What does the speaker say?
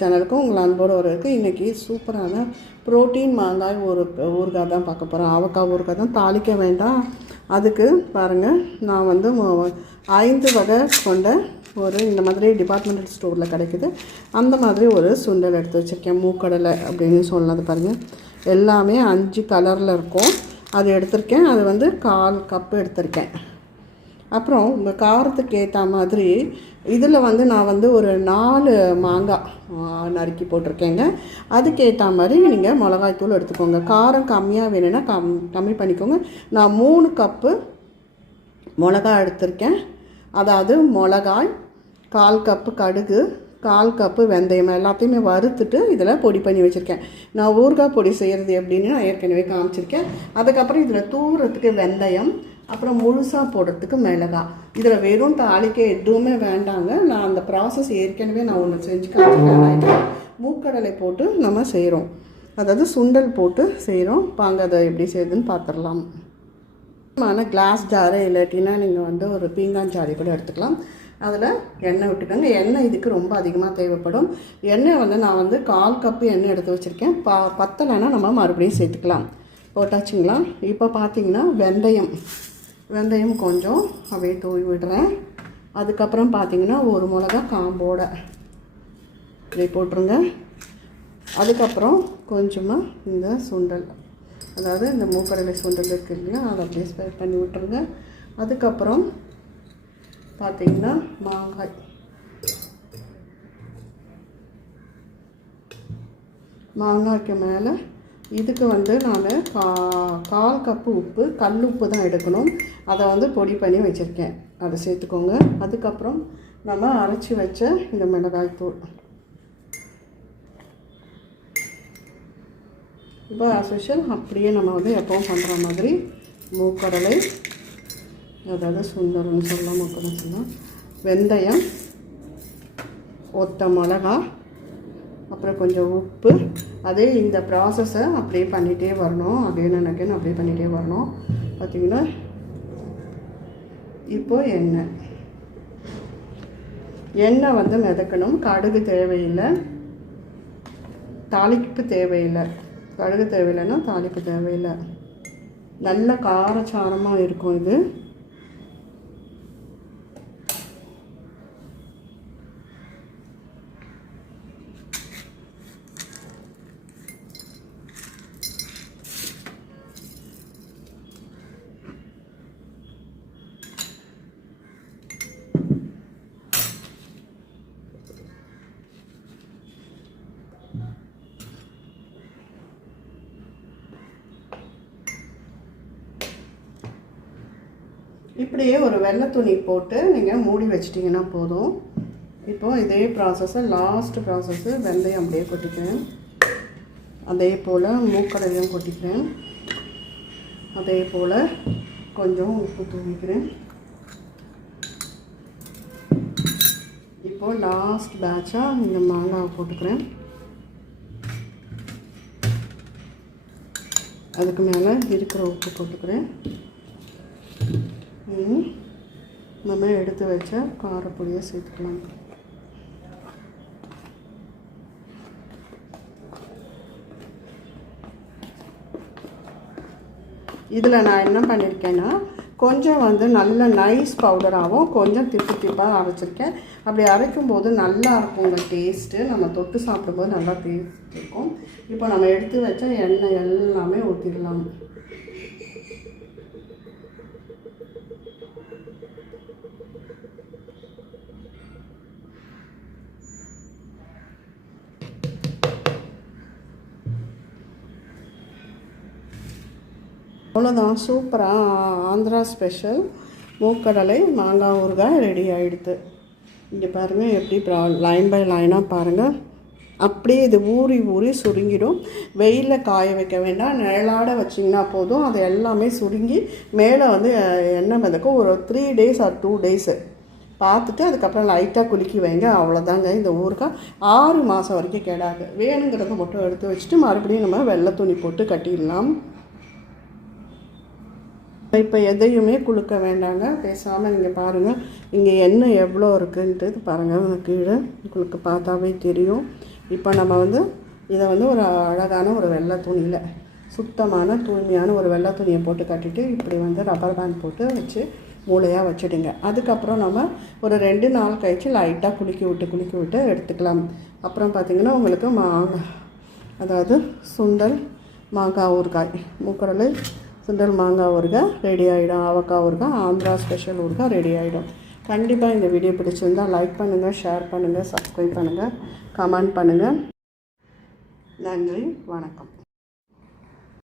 சேனலுக்கும் உங்கள் அன்போடு வரவேற்கு. இன்றைக்கி சூப்பரான ப்ரோட்டீன் மாங்காய் ஊறுகாய் தான் பார்க்க போகிறேன். ஆவக்காய் ஊறுகாய் தான், தாளிக்க வேண்டாம். அதுக்கு பாருங்கள், நான் வந்து 5 வகை கொண்ட இந்த மாதிரி டிபார்ட்மெண்டல் ஸ்டோரில் கிடைக்குது. அந்த மாதிரி ஒரு சுண்டல் எடுத்து வச்சுருக்கேன். மூக்கடலை அப்படின்னு சொன்னது பாருங்கள், எல்லாமே 5 கலரில் இருக்கும். அது எடுத்திருக்கேன். அது வந்து 1/4 கப்பு எடுத்திருக்கேன். அப்புறம் உங்கள் காரத்துக்கு ஏற்ற மாதிரி இதில் வந்து நான் வந்து ஒரு 4 மாங்காய் நறுக்கி போட்டிருக்கேங்க. அதுக்கேற்ற மாதிரி நீங்கள் மிளகாய்த்தூள் எடுத்துக்கோங்க. காரம் கம்மியாக வேணும்னா கம்மி பண்ணிக்கோங்க. நான் 3 கப்பு மிளகாய் எடுத்திருக்கேன். அதாவது மிளகாய், 1/4 கப்பு கடுகு, 1/4 கப்பு வெந்தயம் எல்லாத்தையுமே வறுத்துட்டு இதில் பொடி பண்ணி வச்சுருக்கேன். நான் ஊறுகாய் பொடி செய்கிறது எப்படின்னு நான் ஏற்கனவே காமிச்சிருக்கேன். அதுக்கப்புறம் இதில் தூவுறதுக்கு வெந்தயம், அப்புறம் முழுசாக போடுறதுக்கு மிளகாய். இதில் வெறும் தாளிக்க எதுவுமே வேண்டாங்க. நான் அந்த ப்ராசஸ் ஏற்கனவே நான் ஒன்று செஞ்சு காமிச்சிருக்கேன். மூக்கடலை போட்டு நம்ம செய்கிறோம், அதாவது சுண்டல் போட்டு செய்கிறோம். வாங்க அதை எப்படி செய்யுதுன்னு பார்த்துடலாம். கிளாஸ் ஜாரு இல்லாட்டினா நீங்கள் வந்து ஒரு பீங்கான் ஜாரி கூட எடுத்துக்கலாம். அதில் எண்ணெய் விட்டுக்கோங்க. எண்ணெய் இதுக்கு ரொம்ப அதிகமாக தேவைப்படும். எண்ணெய் வந்து நான் வந்து 1/4 கப்பு எண்ணெய் எடுத்து வச்சுருக்கேன். பத்தலைன்னா நம்ம மறுபடியும் சேர்த்துக்கலாம். போட்டாச்சுங்களா? இப்போ பார்த்தீங்கன்னா வெந்தயம் கொஞ்சம் அப்படியே தூவி விடுறேன். அதுக்கப்புறம் பார்த்தீங்கன்னா ஒரு மிளகா காம்போட இப்படி போட்டுருங்க. அதுக்கப்புறம் கொஞ்சமாக இந்த சுண்டல், அதாவது இந்த மூக்கடலை சுண்டல் இருக்குது இல்லையா, அதை அப்படியே ஸ்ப்ரெட் பண்ணி விட்டுருங்க. அதுக்கப்புறம் பார்த்தீங்கன்னா மாங்காய்க்கு மேலே இதுக்கு வந்து நான் 1/4 கப்பு உப்பு, கல் உப்பு தான் எடுக்கணும். அதை வந்து பொடி பண்ணி வச்சுருக்கேன், அதை சேர்த்துக்கோங்க. அதுக்கப்புறம் நம்ம அரைச்சி வச்ச இந்த மிளகாய்த்தூள். இப்போ அஸ்யூஷுவல் அப்படியே நம்ம வந்து எப்பவும் பண்ணுற மாதிரி மூக்கடலை, அதாவது சுண்டல்னு சொல்லலாம், மூக்கடலை சொல்லலாம், வெந்தயம், ஒத்த மிளகா, அப்புறம் கொஞ்சம் உப்பு. அதே இந்த ப்ராசஸை அப்படியே பண்ணிகிட்டே வரணும். அகைன் அப்படியே பண்ணிகிட்டே வரணும். பார்த்திங்கன்னா இப்போது எண்ணெய் வந்து மிதக்கணும். கடுகு தேவையில்லை, தாளிப்பு தேவையில்லை. கடுகு தேவையில்லைன்னா தாளிப்பு தேவையில்லை. நல்ல காரச்சாரமாக இருக்கும் இது. இப்படியே ஒரு வெள்ளை துணி போட்டு நீங்கள் மூடி வச்சிட்டிங்கன்னா போதும். இப்போது இதே ப்ராசஸை லாஸ்ட் ப்ராசஸ்ஸு வெந்தயம் அப்படியே கொட்டிக்கிறேன். அதே போல் மூக்கடலையும் கொட்டிக்கிறேன். அதே போல் கொஞ்சம் உப்பு தூவிக்கிறேன். இப்போது லாஸ்ட் பேட்சாக இந்த மாங்காவை போட்டுக்கிறேன். அதுக்கு மேலே இருக்கிற உப்பு போட்டுக்கிறேன். நம்ம எடுத்து வச்ச காரப்பொடியை சேர்த்துக்கலாம். இதில் நான் என்ன பண்ணியிருக்கேன்னா, கொஞ்சம் வந்து நல்ல நைஸ் பவுடராகவும் கொஞ்சம் திப்பாக அரைச்சிருக்கேன். அப்படி அரைக்கும்போது நல்லா இருக்கும் உங்கள் டேஸ்ட்டு. நம்ம தொட்டு சாப்பிடும்போது நல்லா டேஸ்ட் இருக்கும். இப்போ நம்ம எடுத்து வச்ச எண்ணெய் எல்லாமே ஊற்றிடலாம். அவ்வளோதான், சூப்பராக ஆந்திரா ஸ்பெஷல் மூக்கடலை மாங்காய் ஊறுகாய் ரெடி ஆகிடுது. இங்கே பாருங்கள் எப்படி லைன் பை லைனாக பாருங்கள். அப்படியே இது ஊறி சுருங்கிடும். வெயிலில் காய வைக்க வேண்டாம், நிழலாட வச்சிங்கன்னா போதும். அது எல்லாமே சுருங்கி மேலே வந்து எண்ணெய் மிதக்கும். ஒரு 3 days or 2 days பார்த்துட்டு அதுக்கப்புறம் லைட்டாக குலுக்கி வைங்க. அவ்வளோதாங்க. இந்த ஊறுகாய் 6 மாதம் வரைக்கும் கெடாது. வேணுங்கிறத மட்டும் எடுத்து வச்சுட்டு மறுபடியும் நம்ம வெள்ளை துணி போட்டு கட்டிடலாம். இப்போ எதையுமே குளுக்க வேண்டாங்க. பேசாமல் நீங்கள் பாருங்கள், இங்கே எண்ணெய் எவ்வளோ இருக்குன்ட்டு பாருங்கள். கீழே உங்களுக்கு பார்த்தாவே தெரியும். இப்போ நம்ம வந்து இதை வந்து ஒரு அழகான ஒரு வெள்ளை துணியில், சுத்தமான தூய்மையான ஒரு வெள்ளை துணியை போட்டு கட்டிட்டு இப்படி வந்து ரப்பர் பேண்ட் போட்டு வச்சு மூளையாக வச்சுடுங்க. அதுக்கப்புறம் நம்ம ஒரு 2 நாள் கழித்து லைட்டாக குலுக்கி விட்டு எடுத்துக்கலாம். அப்புறம் பார்த்திங்கன்னா உங்களுக்கு மாங்காய், அதாவது சுண்டல் மாங்காய் ஊறுகாய், மூக்கடலை சுண்டல் மாங்காய் ஊறுகாய் ரெடி ஆகிடும். அவக்காய் ஊறுகாய், ஆந்திரா ஸ்பெஷல் ஊறுகாய் ரெடி ஆகிடும். கண்டிப்பாக இந்த வீடியோ பிடிச்சிருந்தால் லைக் பண்ணுங்கள், ஷேர் பண்ணுங்கள், சப்ஸ்கிரைப் பண்ணுங்கள், கமெண்ட் பண்ணுங்கள். நன்றி, வணக்கம்.